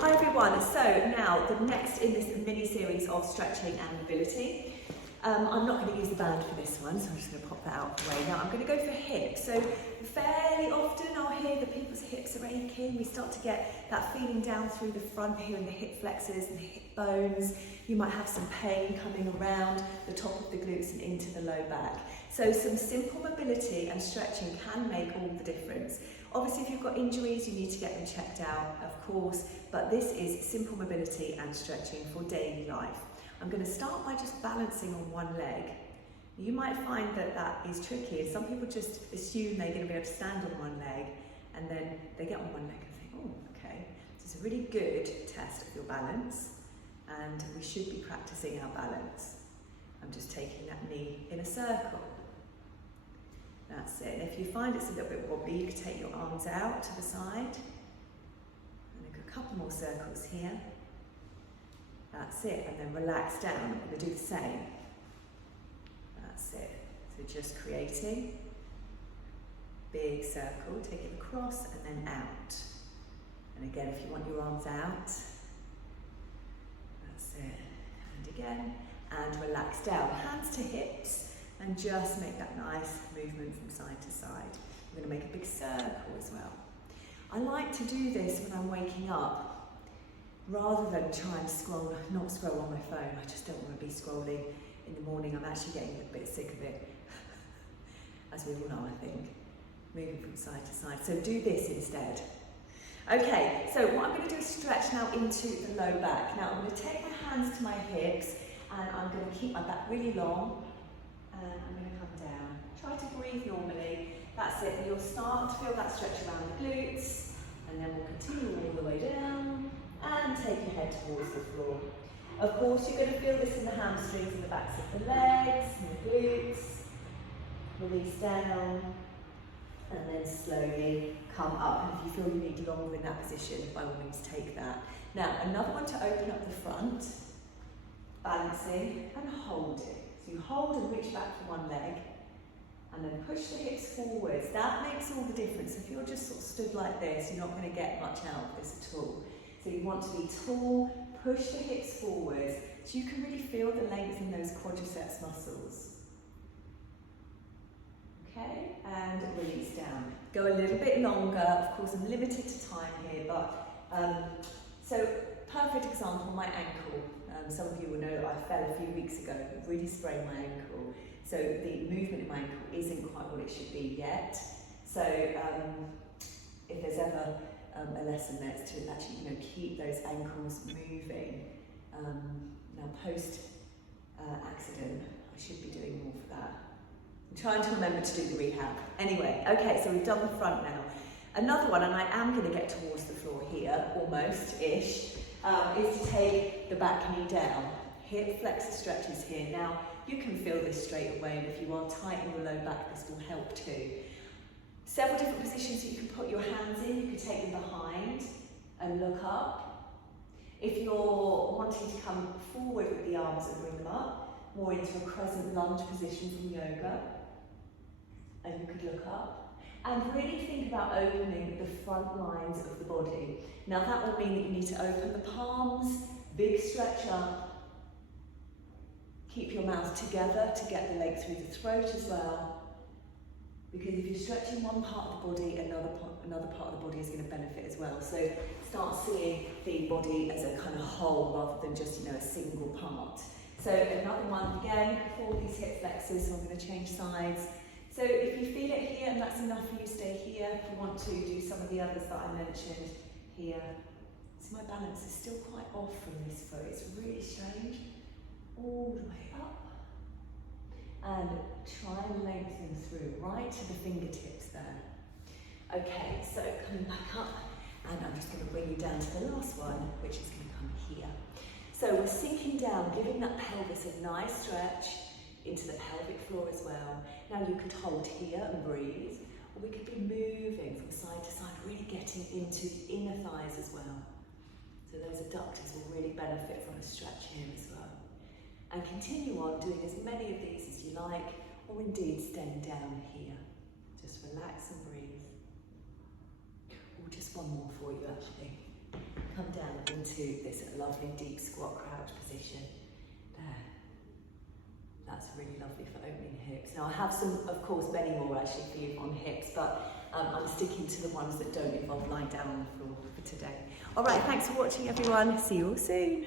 Hi everyone, so now the next in this mini series of stretching and mobility. I'm not going to use the band for this one, so I'm just going to pop that out of the way. Now I'm going to go for hips. So fairly often I'll hear that people's hips are aching. We start to get that feeling down through the front here in the hip flexors and the hip bones. You might have some pain coming around the top of the glutes and into the low back. So some simple mobility and stretching can make all the difference. Obviously, if you've got injuries, you need to get them checked out, of course, but this is simple mobility and stretching for daily life. I'm going to start by just balancing on one leg. You might find that that is tricky. Some people just assume they're going to be able to stand on one leg, and then they get on one leg and think, oh, okay. So it's a really good test of your balance, and we should be practicing our balance. I'm just taking that knee in a circle. That's it. And if you find it's a little bit wobbly, you can take your arms out to the side. And a couple more circles here. That's it. And then relax down. I'm going to do the same. That's it. So just creating. Big circle. Take it across and then out. And again, if you want your arms out. That's it. And again. And relax down. Hands to hips. And just make that nice movement from side to side. I'm going to make a big circle as well. I like to do this when I'm waking up, rather than try and not scroll on my phone. I just don't want to be scrolling in the morning. I'm actually getting a bit sick of it, as we all know, I think. Moving from side to side. So do this instead. Okay, so what I'm going to do is stretch now into the low back. Now I'm going to take my hands to my hips, and I'm going to keep my back really long. And I'm going to come down. Try to breathe normally. That's it. You'll start to feel that stretch around the glutes, and then we'll continue all the way down and take your head towards the floor. Of course, you're going to feel this in the hamstrings and the backs of the legs and the glutes. Release down, and then slowly come up. And if you feel you need longer in that position, by all means take that. Now, another one to open up the front, balancing and holding. So you hold and reach back for one leg, and then push the hips forwards. That makes all the difference. If you're just sort of stood like this, you're not going to get much out of this at all. So you want to be tall, push the hips forwards, so you can really feel the length in those quadriceps muscles. Okay, and release down. Go a little bit longer. Of course, I'm limited to time here, but so perfect example, my ankle. Some of you will know that I fell a few weeks ago, really sprained my ankle. So the movement in my ankle isn't quite what it should be yet. So if there's ever a lesson there, it's to actually keep those ankles moving. Now post accident, I should be doing more for that. I'm trying to remember to do the rehab. Anyway, okay, so we've done the front now. Another one, and I am going to get towards the floor here, almost-ish, is to take the back knee down. Hip flexor stretches here. Now, you can feel this straight away, and if you are tight in your low back, this will help too. Several different positions that you can put your hands in. You can take them behind and look up. If you're wanting to come forward with the arms and bring them up, more into a crescent lunge position from yoga, and you could look up. And really think about opening the front lines of the body. Now that will mean that you need to open the palms, big stretch up. Keep your mouth together to get the leg through the throat as well. Because if you're stretching one part of the body, another part of the body is going to benefit as well. So start seeing the body as a kind of whole rather than just a single part. So another one again for these hip flexors, so I'm going to change sides. So if you feel it here and that's enough for you, stay here. If you want to do some of the others that I mentioned here. So my balance is still quite off from this foot. It's really strange. All the way up. And try and lengthen through, right to the fingertips there. Okay, so coming back up, and I'm just going to bring you down to the last one, which is going to come here. So we're sinking down, giving that pelvis a nice stretch into the pelvic floor as well. Now you could hold here and breathe, or we could be moving from side to side, really getting into the inner thighs as well. So those adductors will really benefit from a stretch here as well. And continue on doing as many of these as you like, or indeed staying down here. Just relax and breathe. Or just one more for you actually. Come down. into this lovely deep squat crouch position. There. That's really lovely for opening hips. Now I have some, of course, many more actually for you on hips, but I'm sticking to the ones that don't involve lying down on the floor for today. All right, thanks for watching everyone. See you all soon.